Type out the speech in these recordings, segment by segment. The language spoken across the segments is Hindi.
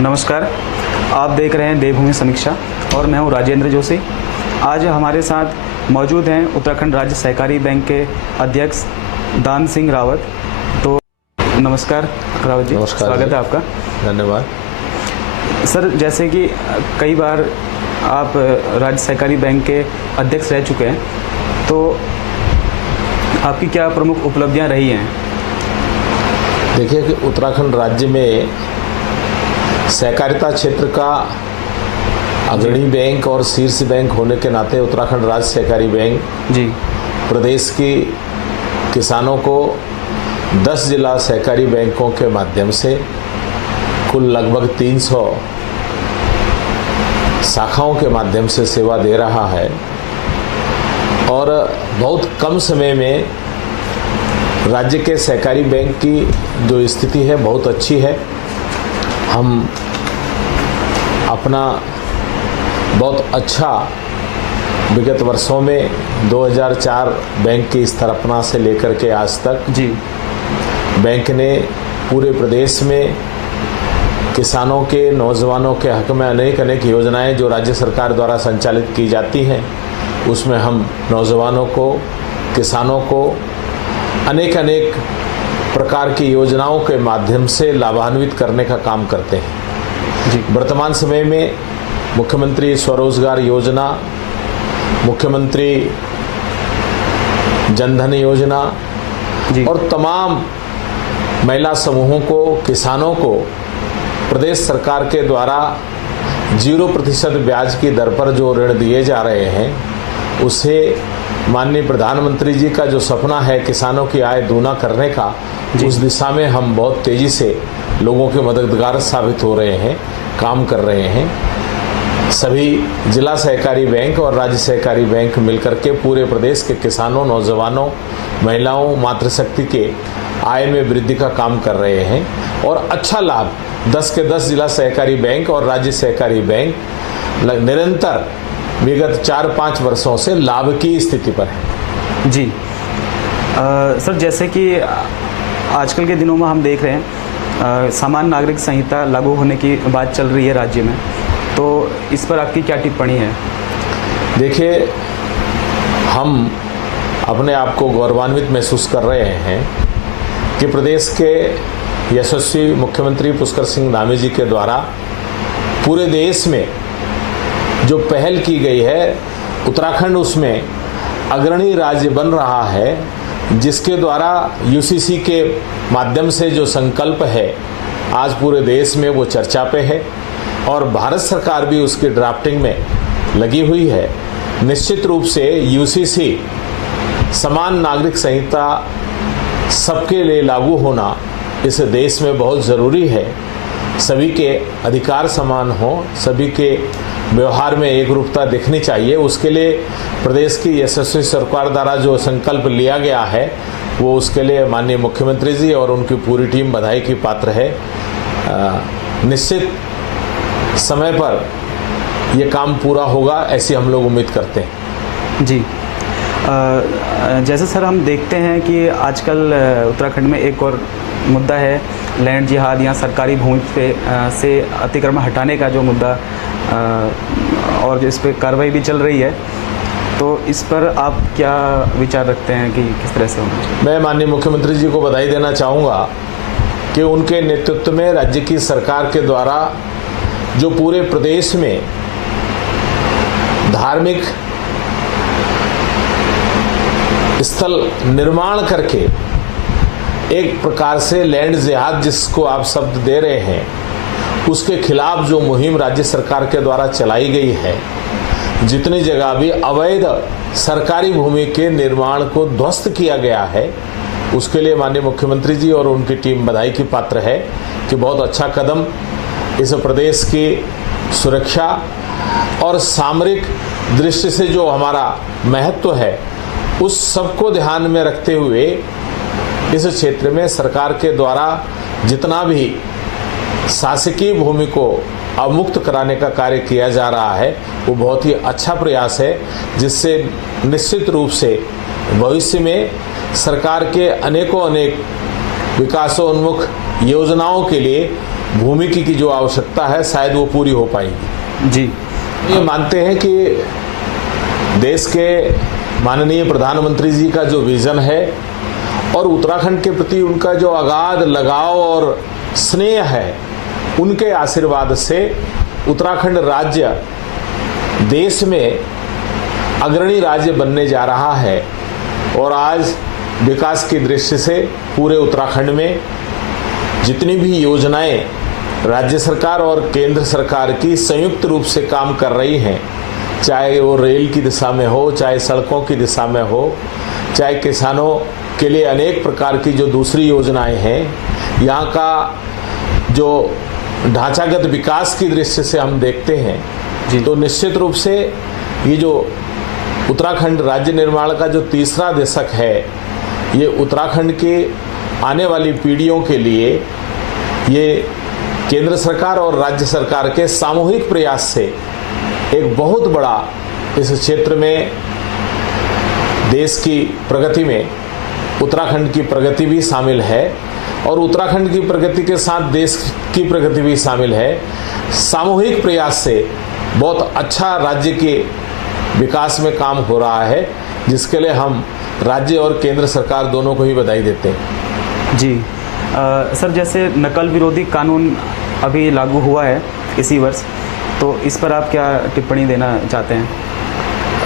नमस्कार, आप देख रहे हैं देवभूमि समीक्षा और मैं हूं राजेंद्र जोशी। आज हमारे साथ मौजूद हैं उत्तराखंड राज्य सहकारी बैंक के अध्यक्ष दान सिंह रावत। तो नमस्कार रावत जी, स्वागत है आपका। धन्यवाद सर, जैसे कि कई बार आप राज्य सहकारी बैंक के अध्यक्ष रह चुके हैं, तो आपकी क्या प्रमुख उपलब्धियां रही हैं? देखिए कि उत्तराखंड राज्य में सहकारिता क्षेत्र का अग्रणी बैंक और शीर्ष बैंक होने के नाते उत्तराखंड राज्य सहकारी बैंक जी प्रदेश की किसानों को 10 जिला सहकारी बैंकों के माध्यम से कुल लगभग 300 शाखाओं के माध्यम से सेवा दे रहा है और बहुत कम समय में राज्य के सहकारी बैंक की जो स्थिति है बहुत अच्छी है। हम अपना बहुत अच्छा विगत वर्षों में 2004 बैंक की स्थापना से लेकर के आज तक जी बैंक ने पूरे प्रदेश में किसानों के, नौजवानों के हक में अनेक योजनाएं जो राज्य सरकार द्वारा संचालित की जाती हैं, उसमें हम नौजवानों को, किसानों को अनेक प्रकार की योजनाओं के माध्यम से लाभान्वित करने का काम करते हैं। जी वर्तमान समय में मुख्यमंत्री स्वरोजगार योजना, मुख्यमंत्री जनधन योजना जी और तमाम महिला समूहों को, किसानों को प्रदेश सरकार के द्वारा 0% ब्याज की दर पर जो ऋण दिए जा रहे हैं, उसे माननीय प्रधानमंत्री जी का जो सपना है किसानों की आय दूना करने का, उस दिशा में हम बहुत तेजी से लोगों के मददगार साबित हो रहे हैं, काम कर रहे हैं। सभी जिला सहकारी बैंक और राज्य सहकारी बैंक मिलकर के पूरे प्रदेश के किसानों, नौजवानों, महिलाओं, मातृशक्ति के आय में वृद्धि का काम कर रहे हैं और अच्छा लाभ 10 के 10 जिला सहकारी बैंक और राज्य सहकारी बैंक निरंतर विगत 4-5 वर्षों से लाभ की स्थिति पर है। जी सर, जैसे कि आजकल के दिनों में हम देख रहे हैं सामान्य नागरिक संहिता लागू होने की बात चल रही है राज्य में, तो इस पर आपकी क्या टिप्पणी है? देखिए, हम अपने आप को गौरवान्वित महसूस कर रहे हैं कि प्रदेश के यशस्वी मुख्यमंत्री पुष्कर सिंह धामी जी के द्वारा पूरे देश में जो पहल की गई है, उत्तराखंड उसमें अग्रणी राज्य बन रहा है, जिसके द्वारा यूसीसी के माध्यम से जो संकल्प है आज पूरे देश में वो चर्चा पे है और भारत सरकार भी उसकी ड्राफ्टिंग में लगी हुई है। निश्चित रूप से यूसीसी समान नागरिक संहिता सबके लिए लागू होना इस देश में बहुत ज़रूरी है। सभी के अधिकार समान हो, सभी के व्यवहार में एक रूपता दिखनी चाहिए। उसके लिए प्रदेश की यशस्वी सरकार द्वारा जो संकल्प लिया गया है, वो उसके लिए माननीय मुख्यमंत्री जी और उनकी पूरी टीम बधाई की पात्र है। निश्चित समय पर ये काम पूरा होगा, ऐसी हम लोग उम्मीद करते हैं। जी जैसे सर हम देखते हैं कि आजकल उत्तराखंड में एक और मुद्दा है लैंड जिहाद या सरकारी भूमि पे से अतिक्रमण हटाने का जो मुद्दा, और जो इस पर कार्रवाई भी चल रही है, तो इस पर आप क्या विचार रखते हैं कि किस तरह से होना चाहिए? मैं माननीय मुख्यमंत्री जी को बधाई देना चाहूँगा कि उनके नेतृत्व में राज्य की सरकार के द्वारा जो पूरे प्रदेश में धार्मिक स्थल निर्माण करके एक प्रकार से लैंड जिहाद जिसको आप शब्द दे रहे हैं, उसके खिलाफ जो मुहिम राज्य सरकार के द्वारा चलाई गई है, जितनी जगह भी अवैध सरकारी भूमि के निर्माण को ध्वस्त किया गया है, उसके लिए माननीय मुख्यमंत्री जी और उनकी टीम बधाई की पात्र है कि बहुत अच्छा कदम इस प्रदेश की सुरक्षा और सामरिक दृष्टि से जो हमारा महत्व है, उस सबको ध्यान में रखते हुए इस क्षेत्र में सरकार के द्वारा जितना भी शासकीय भूमि को अवमुक्त कराने का कार्य किया जा रहा है, वो बहुत ही अच्छा प्रयास है, जिससे निश्चित रूप से भविष्य में सरकार के अनेक विकासोन्मुख योजनाओं के लिए भूमि की जो आवश्यकता है शायद वो पूरी हो पाएगी। जी, ये मानते हैं कि देश के माननीय प्रधानमंत्री जी का जो विजन है और उत्तराखंड के प्रति उनका जो अगाध लगाव और स्नेह है, उनके आशीर्वाद से उत्तराखंड राज्य देश में अग्रणी राज्य बनने जा रहा है। और आज विकास की दृष्टि से पूरे उत्तराखंड में जितनी भी योजनाएं राज्य सरकार और केंद्र सरकार की संयुक्त रूप से काम कर रही हैं, चाहे वो रेल की दिशा में हो, चाहे सड़कों की दिशा में हो, चाहे किसानों के लिए अनेक प्रकार की जो दूसरी योजनाएं हैं, यहाँ का जो ढांचागत विकास की दृष्टि से हम देखते हैं, तो निश्चित रूप से ये जो उत्तराखंड राज्य निर्माण का जो तीसरा दशक है, ये उत्तराखंड के आने वाली पीढ़ियों के लिए ये केंद्र सरकार और राज्य सरकार के सामूहिक प्रयास से एक बहुत बड़ा इस क्षेत्र में देश की प्रगति में उत्तराखंड की प्रगति भी शामिल है और उत्तराखंड की प्रगति के साथ देश की प्रगति भी शामिल है। सामूहिक प्रयास से बहुत अच्छा राज्य के विकास में काम हो रहा है, जिसके लिए हम राज्य और केंद्र सरकार दोनों को ही बधाई देते हैं। जी सर, जैसे नकल विरोधी कानून अभी लागू हुआ है इसी वर्ष, तो इस पर आप क्या टिप्पणी देना चाहते हैं?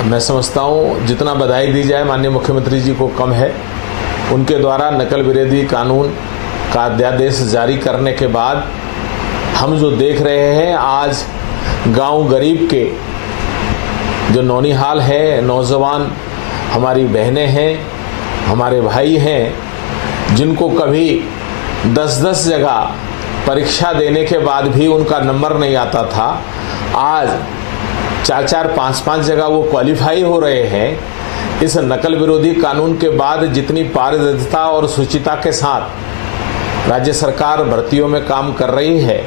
मैं समझता हूँ जितना बधाई दी जाए माननीय मुख्यमंत्री जी को कम है। उनके द्वारा नकल विरोधी कानून का अध्यादेश जारी करने के बाद हम जो देख रहे हैं, आज गांव गरीब के जो नौनिहाल है, नौजवान हमारी बहनें हैं, हमारे भाई हैं, जिनको कभी 10-10 जगह परीक्षा देने के बाद भी उनका नंबर नहीं आता था, आज 4-4, 5-5 जगह वो क्वालिफाई हो रहे हैं। इस नकल विरोधी कानून के बाद जितनी पारदर्शिता और शुचिता के साथ राज्य सरकार भर्तियों में काम कर रही है,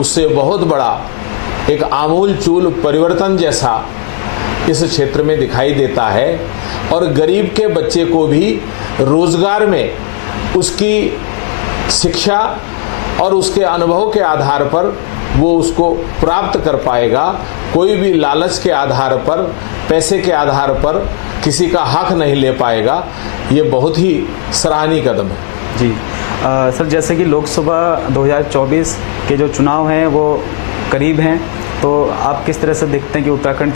उससे बहुत बड़ा एक आमूल चूल परिवर्तन जैसा इस क्षेत्र में दिखाई देता है। और गरीब के बच्चे को भी रोजगार में उसकी शिक्षा और उसके अनुभव के आधार पर वो उसको प्राप्त कर पाएगा। कोई भी लालच के आधार पर, पैसे के आधार पर किसी का हक नहीं ले पाएगा। ये बहुत ही सराहनीय कदम है। जी सर, जैसे कि लोकसभा 2024 के जो चुनाव हैं वो करीब हैं, तो आप किस तरह से देखते हैं कि उत्तराखंड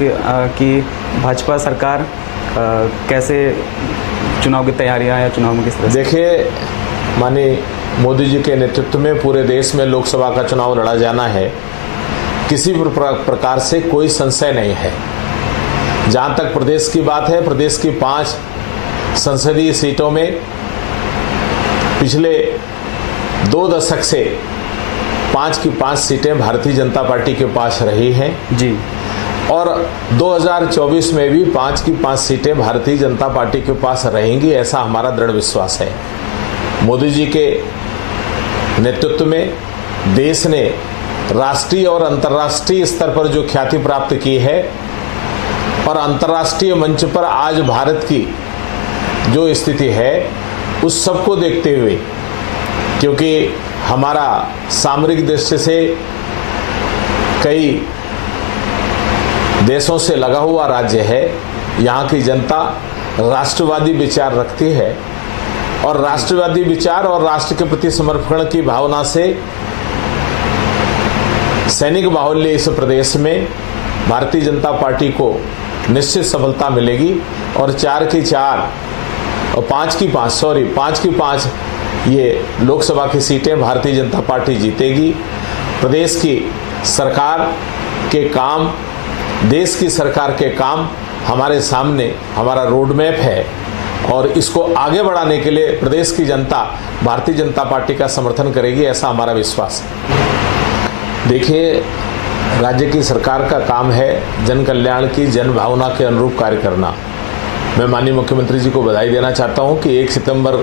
की भाजपा सरकार कैसे चुनाव की तैयारियां या चुनाव में किस तरह? देखिए, माननीय मोदी जी के नेतृत्व में पूरे देश में लोकसभा का चुनाव लड़ा जाना है, किसी प्रकार से कोई संशय नहीं है। जहां तक प्रदेश की बात है, प्रदेश की 5 संसदीय सीटों में पिछले 2 दशक से 5 की 5 सीटें भारतीय जनता पार्टी के पास रही हैं जी, और 2024 में भी 5 की 5 सीटें भारतीय जनता पार्टी के पास रहेंगी, ऐसा हमारा दृढ़ विश्वास है। मोदी जी के नेतृत्व में देश ने राष्ट्रीय और अंतर्राष्ट्रीय स्तर पर जो ख्याति प्राप्त की है और अंतर्राष्ट्रीय मंच पर आज भारत की जो स्थिति है, उस सबको देखते हुए, क्योंकि हमारा सामरिक दृष्टि से कई देशों से लगा हुआ राज्य है, यहाँ की जनता राष्ट्रवादी विचार रखती है और राष्ट्रवादी विचार और राष्ट्र के प्रति समर्पण की भावना से सैनिक बाहुल्य इस प्रदेश में भारतीय जनता पार्टी को निश्चित सफलता मिलेगी और 4 की 4 और 5 की 5 ये लोकसभा की सीटें भारतीय जनता पार्टी जीतेगी। प्रदेश की सरकार के काम, देश की सरकार के काम हमारे सामने, हमारा रोड मैप है और इसको आगे बढ़ाने के लिए प्रदेश की जनता भारतीय जनता पार्टी का समर्थन करेगी, ऐसा हमारा विश्वास है। देखिए, राज्य की सरकार का काम है जन कल्याण की, जन भावना के अनुरूप कार्य करना। मैं माननीय मुख्यमंत्री जी को बधाई देना चाहता हूं कि 1 सितंबर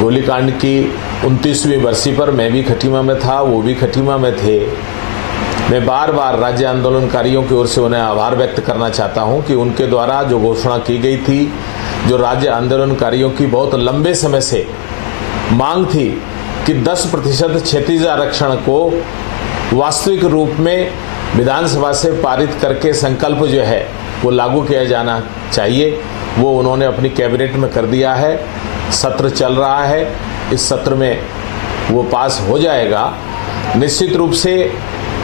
गोलीकांड की 29वीं बरसी पर मैं भी खटीमा में था, वो भी खटीमा में थे। मैं बार बार राज्य आंदोलनकारियों की ओर से उन्हें आभार व्यक्त करना चाहता हूं कि उनके द्वारा जो घोषणा की गई थी, जो राज्य आंदोलनकारियों की बहुत लंबे समय से मांग थी कि 10% क्षैतिज आरक्षण को वास्तविक रूप में विधानसभा से पारित करके संकल्प जो है वो लागू किया जाना चाहिए। वो उन्होंने अपनी कैबिनेट में कर दिया है। सत्र चल रहा है, इस सत्र में वो पास हो जाएगा। निश्चित रूप से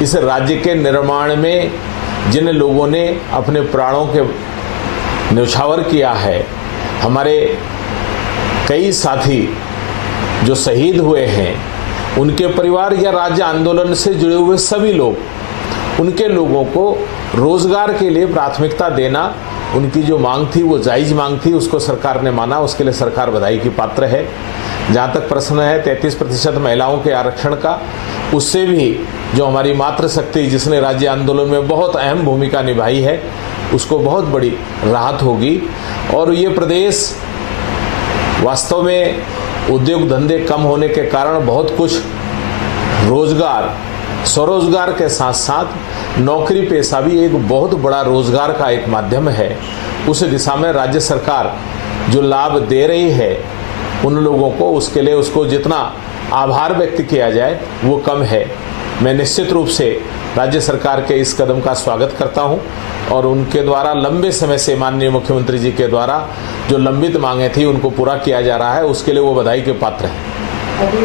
इस राज्य के निर्माण में जिन लोगों ने अपने प्राणों के न्यौछावर किया है, हमारे कई साथी जो शहीद हुए हैं, उनके परिवार या राज्य आंदोलन से जुड़े हुए सभी लोग, उनके लोगों को रोजगार के लिए प्राथमिकता देना, उनकी जो मांग थी वो जायज़ मांग थी, उसको सरकार ने माना, उसके लिए सरकार बधाई की पात्र है। जहाँ तक प्रश्न है 33% महिलाओं के आरक्षण का, उससे भी जो हमारी मातृशक्ति जिसने राज्य आंदोलन में बहुत अहम भूमिका निभाई है, उसको बहुत बड़ी राहत होगी। और ये प्रदेश वास्तव में उद्योग धंधे कम होने के कारण बहुत कुछ रोजगार, स्वरोजगार के साथ साथ नौकरी पेशा भी एक बहुत बड़ा रोजगार का एक माध्यम है। उस दिशा में राज्य सरकार जो लाभ दे रही है उन लोगों को, उसके लिए उसको जितना आभार व्यक्त किया जाए वो कम है। मैं निश्चित रूप से राज्य सरकार के इस कदम का स्वागत करता हूं और उनके द्वारा लंबे समय से माननीय मुख्यमंत्री जी के द्वारा जो लंबित मांगे थी उनको पूरा किया जा रहा है, उसके लिए वो बधाई के पात्र हैं। अभी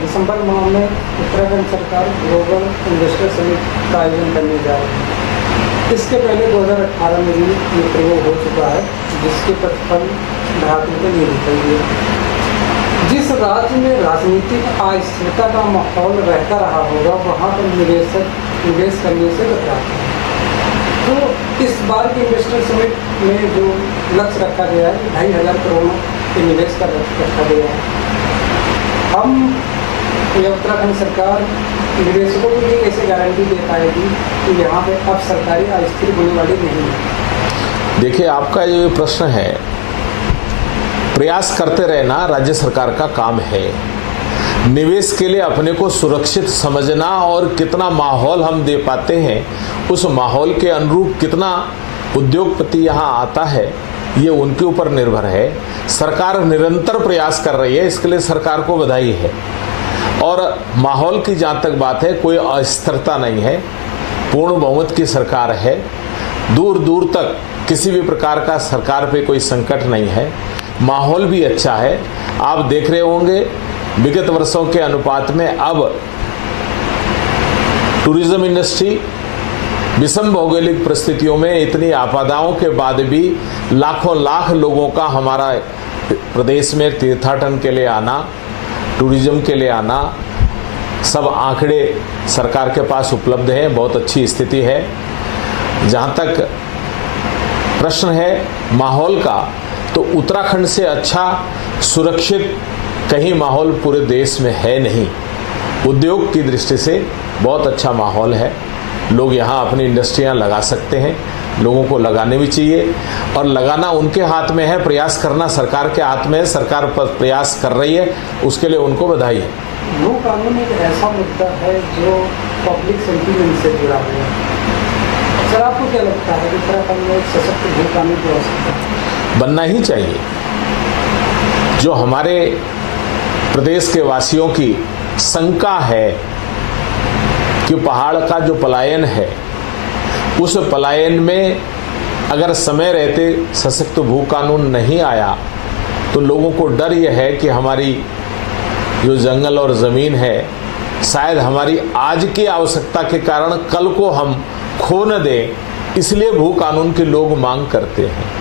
दिसंबर माह में उत्तराखंड सरकार ग्लोबल इन्वेस्टर समिट का आयोजन करने जा रही है। इसके पहले 2018 में भी ये प्रयोग हो चुका है, जिसके प्रतिफल भारत में नहीं दिखाई दिए। जिस राज्य में राजनीतिक अस्थिरता का माहौल रहता रहा होगा, वहाँ पर निवेशक निवेश करने से कतराते हैं। तो इस बार के इन्वेस्टर समिट में जो लक्ष्य रखा गया है 2,500 करोड़ के निवेश का लक्ष्य रखा गया है। हम या उत्तराखंड सरकार निवेशकों को ये कैसे गारंटी दे पाएगी कि यहाँ पे अब सरकारी अस्थिर होने वाली नहीं है? देखिए, आपका ये प्रश्न है, प्रयास करते रहना राज्य सरकार का काम है। निवेश के लिए अपने को सुरक्षित समझना और कितना माहौल हम दे पाते हैं, उस माहौल के अनुरूप कितना उद्योगपति यहाँ आता है, ये उनके ऊपर निर्भर है। सरकार निरंतर प्रयास कर रही है, इसके लिए सरकार को बधाई है। और माहौल की जहाँ तक बात है, कोई अस्थिरता नहीं है, पूर्ण बहुमत की सरकार है। दूर दूर तक किसी भी प्रकार का सरकार पे कोई संकट नहीं है, माहौल भी अच्छा है। आप देख रहे होंगे विगत वर्षों के अनुपात में अब टूरिज्म इंडस्ट्री विषम भौगोलिक परिस्थितियों में इतनी आपदाओं के बाद भी लाखों लाख लोगों का हमारा प्रदेश में तीर्थाटन के लिए आना, टूरिज्म के लिए आना, सब आंकड़े सरकार के पास उपलब्ध हैं, बहुत अच्छी स्थिति है। जहाँ तक प्रश्न है माहौल का, तो उत्तराखंड से अच्छा सुरक्षित कहीं माहौल पूरे देश में है नहीं। उद्योग की दृष्टि से बहुत अच्छा माहौल है, लोग यहाँ अपनी इंडस्ट्रियाँ लगा सकते हैं, लोगों को लगाने भी चाहिए। और लगाना उनके हाथ में है, प्रयास करना सरकार के हाथ में है। सरकार पर प्रयास कर रही है, उसके लिए उनको बधाई है। भू कानून एक ऐसा मुद्दा है जो पब्लिक सेंटिमेंट से जुड़ा हुआ है। सर, आपको क्या लगता है कि उत्तराखंड में एक सशक्त भू कानून की आवश्यकता है? बनना ही चाहिए। जो हमारे प्रदेश के वासियों की शंका है कि पहाड़ का जो पलायन है, उस पलायन में अगर समय रहते सशक्त भू कानून नहीं आया तो लोगों को डर यह है कि हमारी जो जंगल और ज़मीन है, शायद हमारी आज की आवश्यकता के कारण कल को हम खो न दें, इसलिए भू कानून के लोग मांग करते हैं।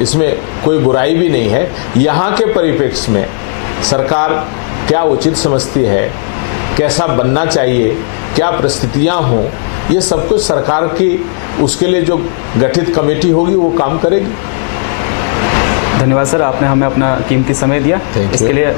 इसमें कोई बुराई भी नहीं है। यहाँ के परिप्रेक्ष्य में सरकार क्या उचित समझती है, कैसा बनना चाहिए, क्या परिस्थितियाँ हों, ये सब कुछ सरकार की, उसके लिए जो गठित कमेटी होगी वो काम करेगी। धन्यवाद सर, आपने हमें अपना कीमती समय दिया, इसके लिए